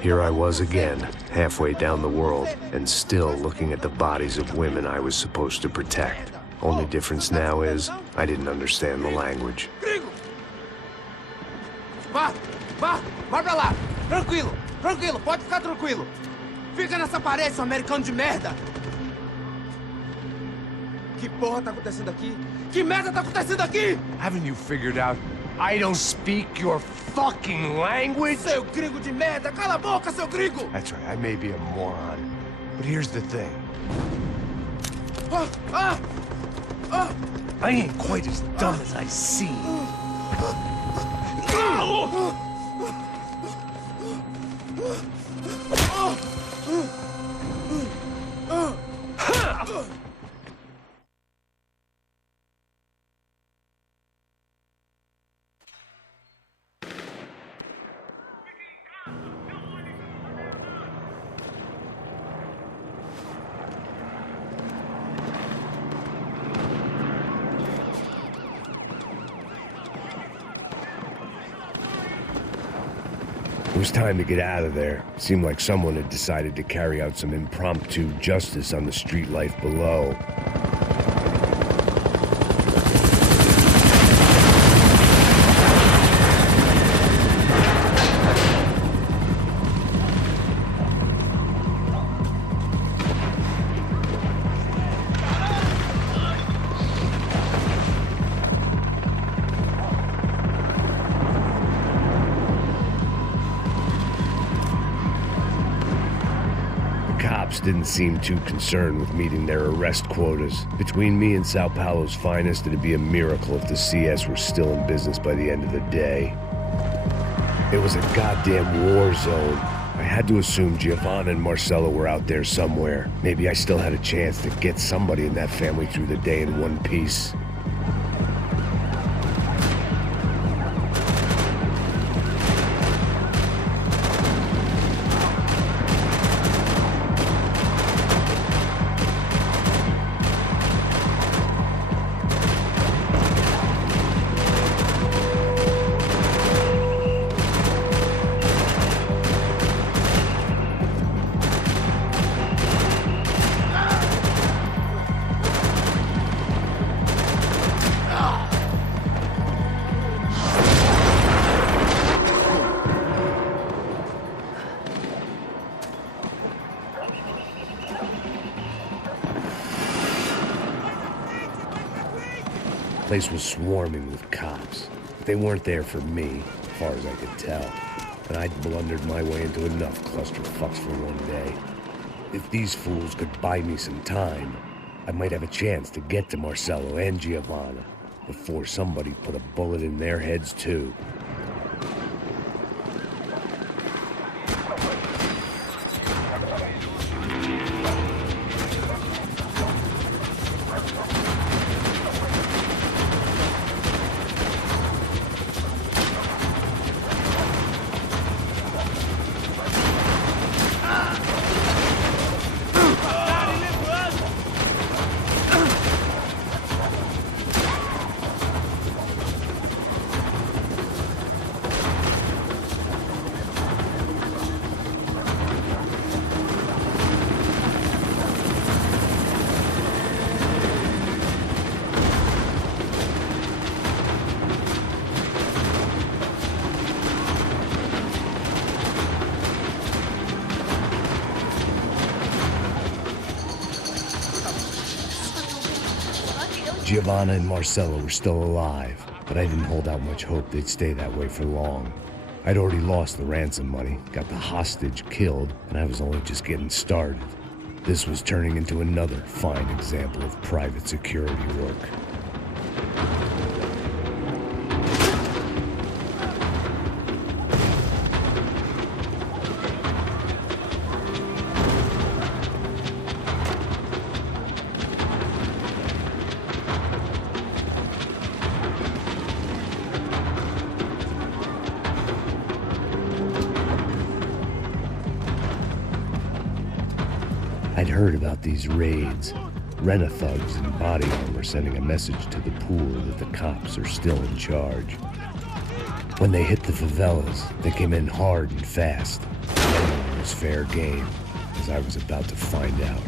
Here I was again, halfway down the world, and still looking at the bodies of women I was supposed to protect. Only difference now is, I didn't understand the language. Vai pra lá! Tranquilo, pode ficar tranquilo! Fica nessa parede, seu americano de merda! Que porra tá acontecendo aqui? Que merda tá acontecendo aqui? Haven't you figured out I don't speak your fucking language? Seu gringo de merda! Cala a boca, seu gringo! That's right, I may be a moron, but here's the thing. I ain't quite as dumb as I seem. It was time to get out of there. It seemed like someone had decided to carry out some impromptu justice on the street life below. Didn't seem too concerned with meeting their arrest quotas. Between me and Sao Paulo's finest, it'd be a miracle if the CS were still in business by the end of the day. It was a goddamn war zone. I had to assume Giovanna and Marcello were out there somewhere. Maybe I still had a chance to get somebody in that family through the day in one piece. The place was swarming with cops. They weren't there for me, as far as I could tell. But I'd blundered my way into enough clusterfucks for one day. If these fools could buy me some time, I might have a chance to get to Marcello and Giovanna before somebody put a bullet in their heads too. Giovanna and Marcello were still alive, but I didn't hold out much hope they'd stay that way for long. I'd already lost the ransom money, got the hostage killed, and I was only just getting started. This was turning into another fine example of private security work. I'd heard about these raids. Rent-a-thugs in body armor sending a message to the poor that the cops are still in charge. When they hit the favelas, they came in hard and fast. It was fair game, as I was about to find out.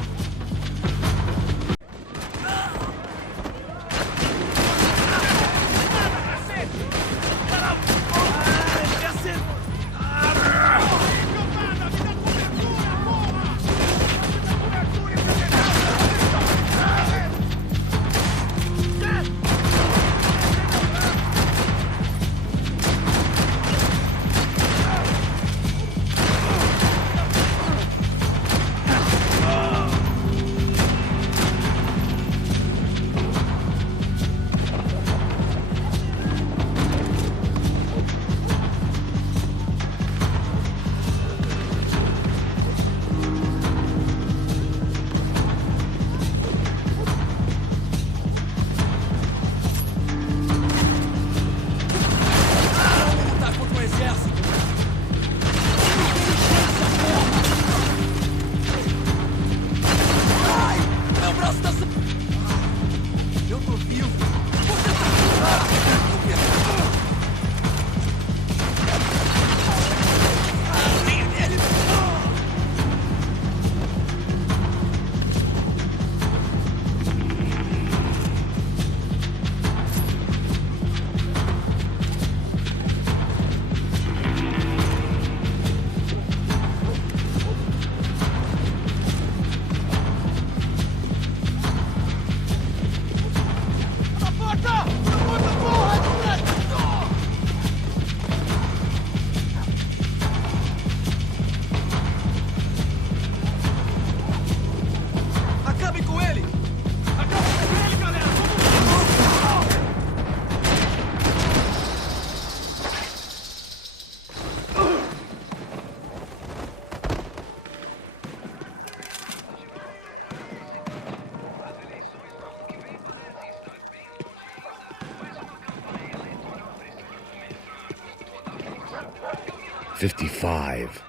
"55.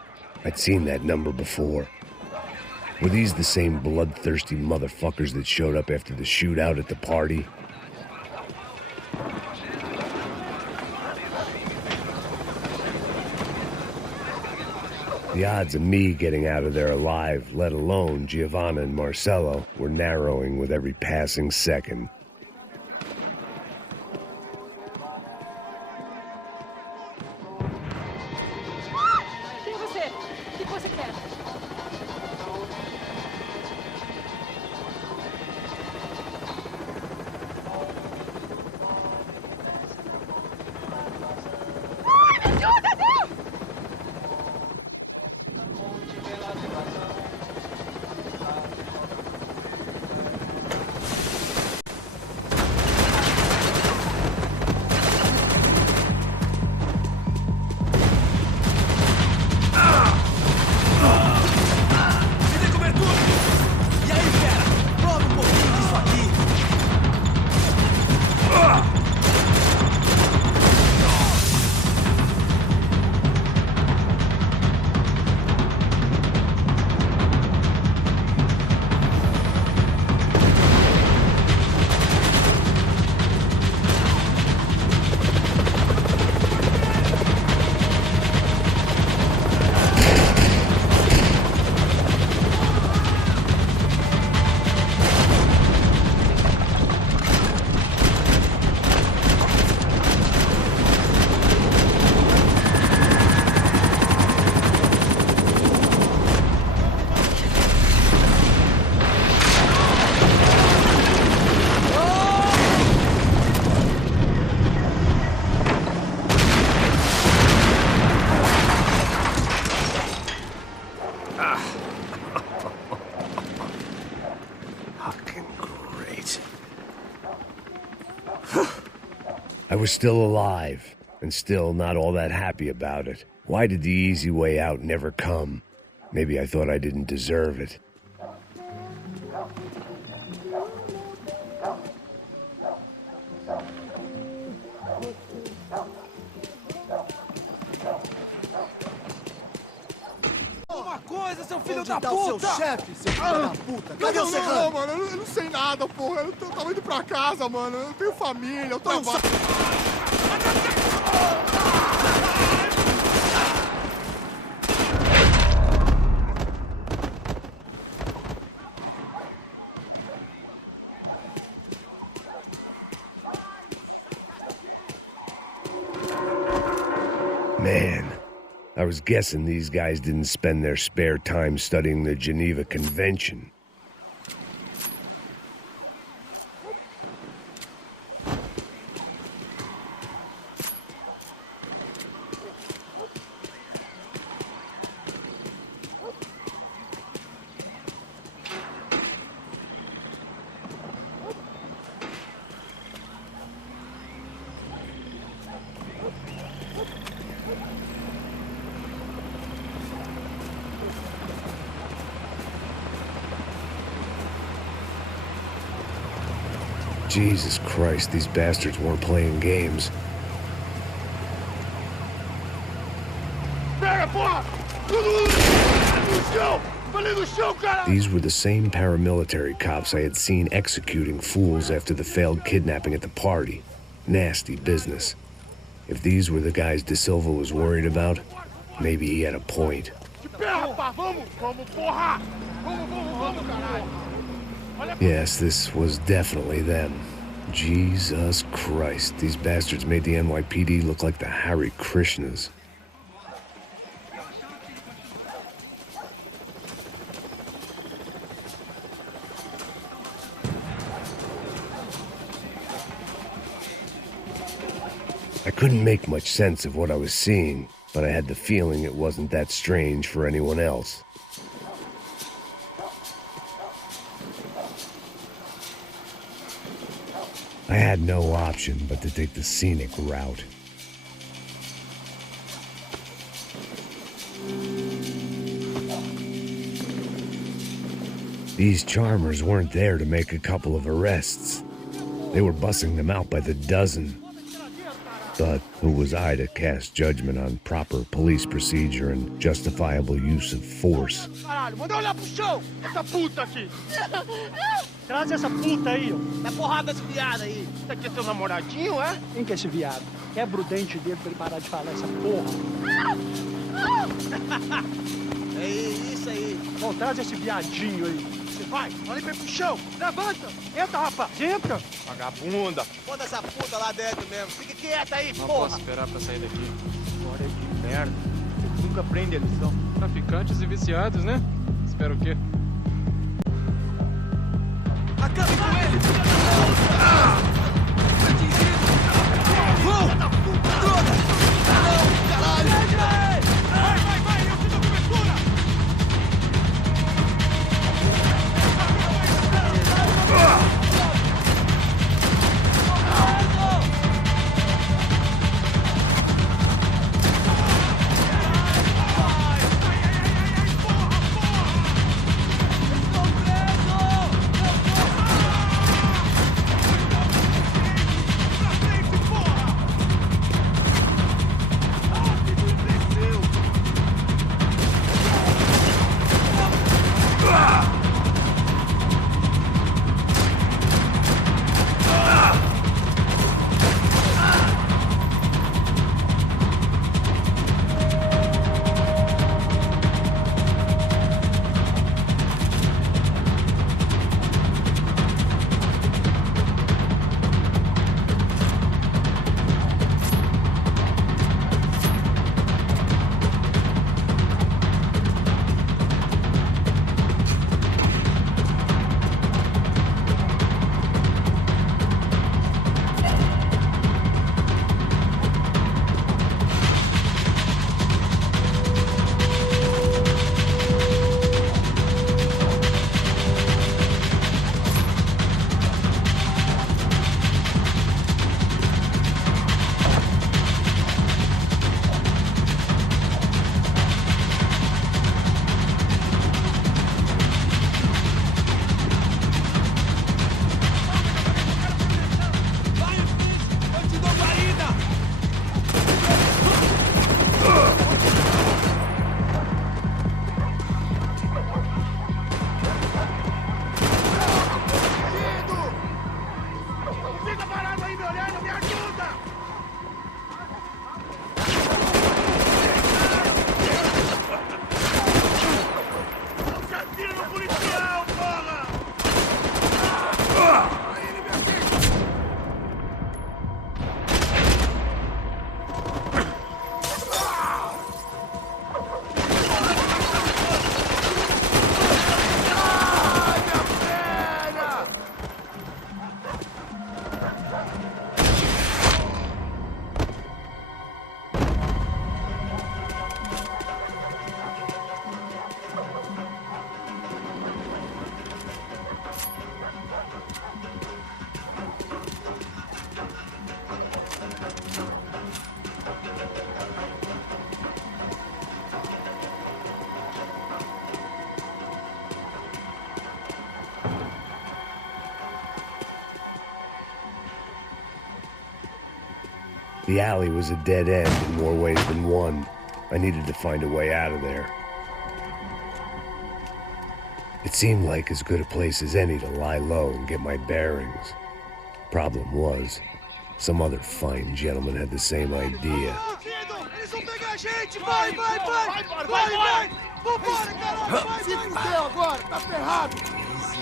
I'd seen that number before. Were these the same bloodthirsty motherfuckers that showed up after the shootout at the party? The odds of me getting out of there alive, let alone Giovanna and Marcello, were narrowing with every passing second. I was still alive, and still not all that happy about it. Why did the easy way out never come? Maybe I thought I didn't deserve it. Seu filho da puta! O seu chefe, seu filho da puta! Cadê o Serrano? Não, mano, eu não sei nada, porra. Eu tava indo pra casa, mano. Eu tenho família, eu trabalho. I was guessing these guys didn't spend their spare time studying the Geneva Convention. Jesus Christ, these bastards weren't playing games. These were the same paramilitary cops I had seen executing fools after the failed kidnapping at the party. Nasty business. If these were the guys De Silva was worried about, maybe he had a point. Yes, this was definitely them. Jesus Christ, these bastards made the NYPD look like the Hare Krishnas. I couldn't make much sense of what I was seeing, but I had the feeling it wasn't that strange for anyone else. I had no option but to take the scenic route. These charmers weren't there to make a couple of arrests. They were bussing them out by the dozen. But who was I to cast judgment on proper police procedure and justifiable use of force? Traz essa puta aí, ó. Dá porrada esse viado aí. Isso aqui é teu namoradinho, é? Quem que é esse viado? Quebra o dente dele pra ele parar de falar essa porra. É isso aí. Bom, traz esse viadinho aí. Você vai, olha pra ir pro chão. Levanta. Entra, rapaz. Entra. Vagabunda. Bota essa puta lá dentro mesmo. Fica quieta aí, Não porra. posso esperar pra sair daqui. História de merda. Você nunca aprende a lição. Traficantes e viciados, né? Espero o quê? Acabe com ele! Atingido! Droga! Não, caralho! Vai, eu te dou cobertura! The alley was a dead end in more ways than one. I needed to find a way out of there. It seemed like as good a place as any to lie low and get my bearings. Problem was, some other fine gentleman had the same idea.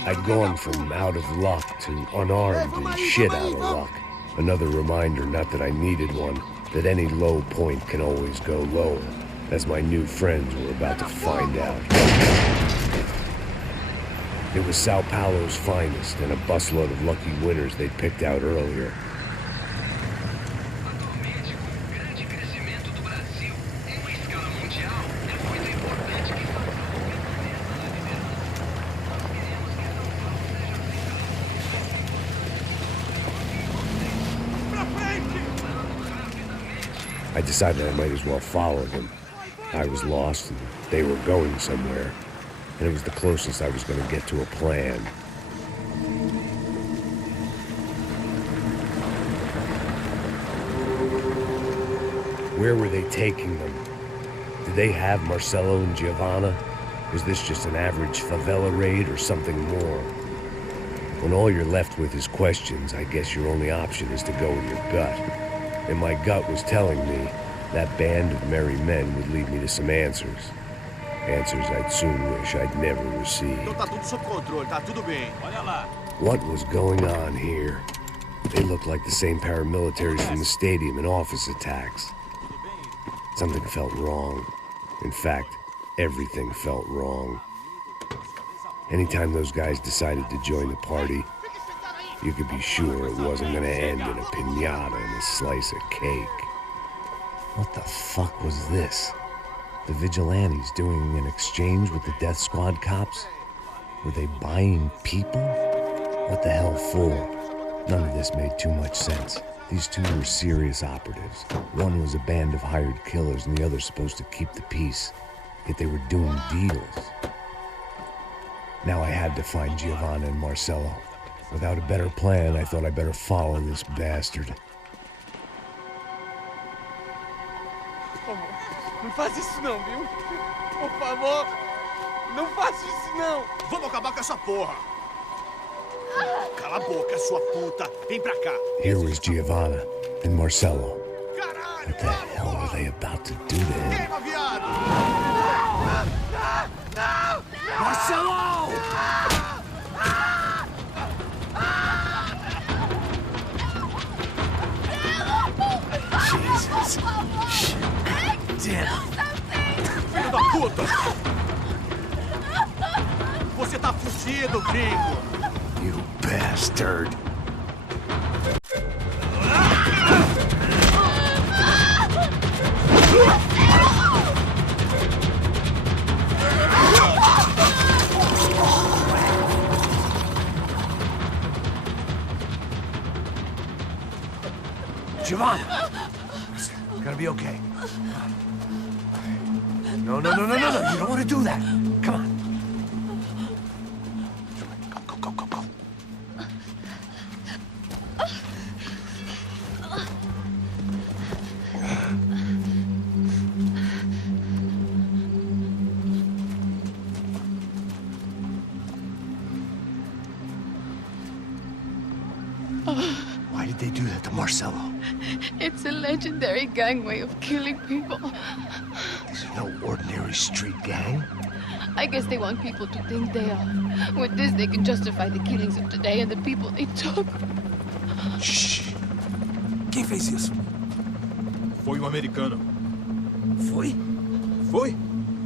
I'd gone from out of luck to unarmed and shit out of luck. Another reminder, not that I needed one, that any low point can always go lower, as my new friends were about to find out. It was Sao Paulo's finest and a busload of lucky winners they'd picked out earlier. I decided I might as well follow them. I was lost and they were going somewhere, and it was the closest I was going to get to a plan. Where were they taking them? Did they have Marcelo and Giovanna? Was this just an average favela raid or something more? When all you're left with is questions, I guess your only option is to go with your gut. And my gut was telling me that band of merry men would lead me to some answers. Answers I'd soon wish I'd never received. What was going on here? They looked like the same paramilitaries from the stadium in office attacks. Something felt wrong. In fact, everything felt wrong. Anytime those guys decided to join the party, you could be sure it wasn't gonna end in a piñata and a slice of cake. What the fuck was this? The vigilantes doing an exchange with the death squad cops? Were they buying people? What the hell for? None of this made too much sense. These two were serious operatives. One was a band of hired killers and the other supposed to keep the peace. Yet they were doing deals. Now I had to find Giovanna and Marcelo. Without a better plan, I thought I'd better follow this bastard. Por favor, não faz isso não, viu? Por favor, não faça isso não. Vamos acabar com essa porra. Cala a boca, sua puta. Vem pra cá. Here was Giovanna and Marcelo. What the hell were they about to do to him? Queima, viado! Marcelo! Jesus. Damn. Filho da puta! Você tá fudido, gringo! You bastard. Giovanna! It's gonna be okay. No. You don't want to do that. Come on. Go. Why did they do that to Marcelo? It's a legendary gang way of killing people. These are no ordinary street gang. I guess they want people to think they are. With this, they can justify the killings of today and the people they took. Shh. Quem fez isso? Foi americano. Foi? Foi?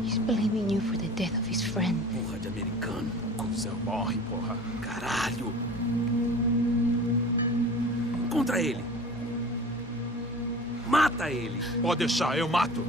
He's blaming you for the death of his friend. Porra de americano. Cusão, morre, porra. Caralho. Contra ele. Mata ele. Pode deixar, eu mato.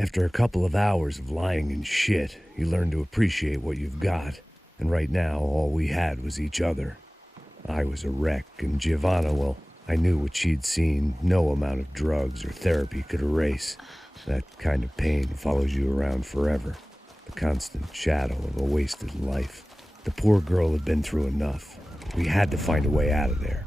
After a couple of hours of lying in shit, you learn to appreciate what you've got. And right now, all we had was each other. I was a wreck, and Giovanna, well, I knew what she'd seen no amount of drugs or therapy could erase. That kind of pain follows you around forever. The constant shadow of a wasted life. The poor girl had been through enough. We had to find a way out of there.